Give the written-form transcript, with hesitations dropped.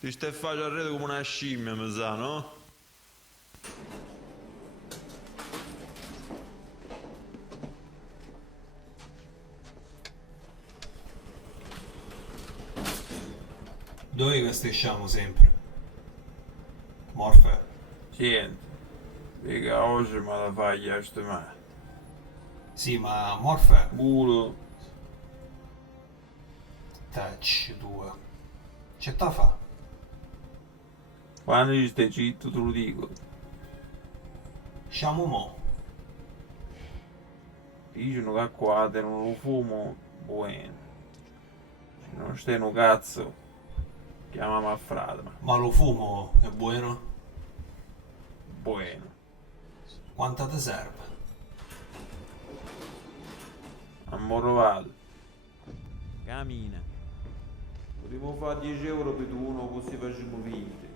Ti stai facendo arredo come una scimmia, mi sa, no? Dove che strisciamo sempre? Morfe? Senti, mica oggi me la fai a stemare. Sì, ma Morfe? Culo, Tacci tua. C'è da fa? quando ci stai zitto te lo dico. Sciamo mo. Dicono che qua te non lo fumo, buono. Se non stai no cazzo, chiamami a frate, Ma lo fumo è buono? buono. Quanta te serve? Ammorrovato. Cammina. Potevo fare 10 euro per tu uno così facciamo 20.